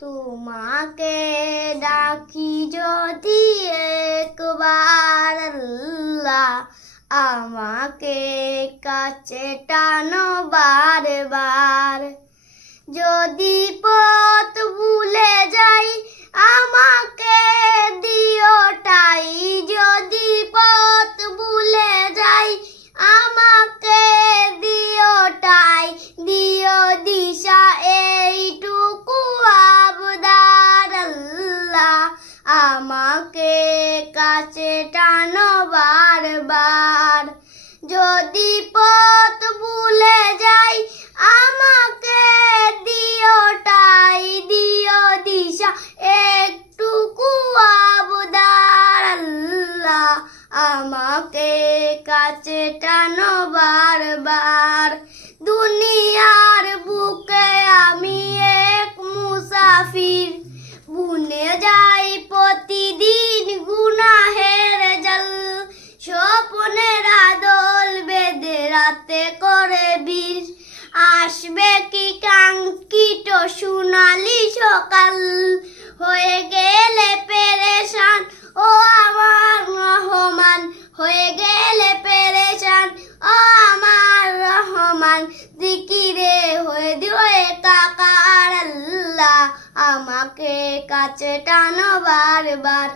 তোমাকে ডাকি যদি একবার আল্লাহ, আমাকে কাছে টানো বারবার। যদি পথ ভুলে যাই আমাকে দিও ঠাই, যদি পথ ভুলে যাই আমাকে দিও ঠাই, দিও দিশা এইটুকু আবদার আল্লাহ, আমাকে কাছে টানো বারবার। যদি পথ ভুলে যাই আমাকে দিও ঠাই, দিও দিশা একটুকু আবদার আল্লাহ, আমাকে কাছে টানো বারবার। দুনিয়ার বুকে আমি এক মুসাফির, বুনে যাই প্রতিদিন গুনাহের জাল। স্বপ্নের আদল বেঁধে রাতে করে বীর, আসবে কি কাঙ্ক্ষিত সোনালি সকাল। হয়ে গেলে পেরেশান ও আমার রহমান, হয়ে গেলে পেরেশান ও আমার রহমান। জিকিরে হয়ে দিও একাকার আল্লাহ, আমাকে কাছে টানো বারবার।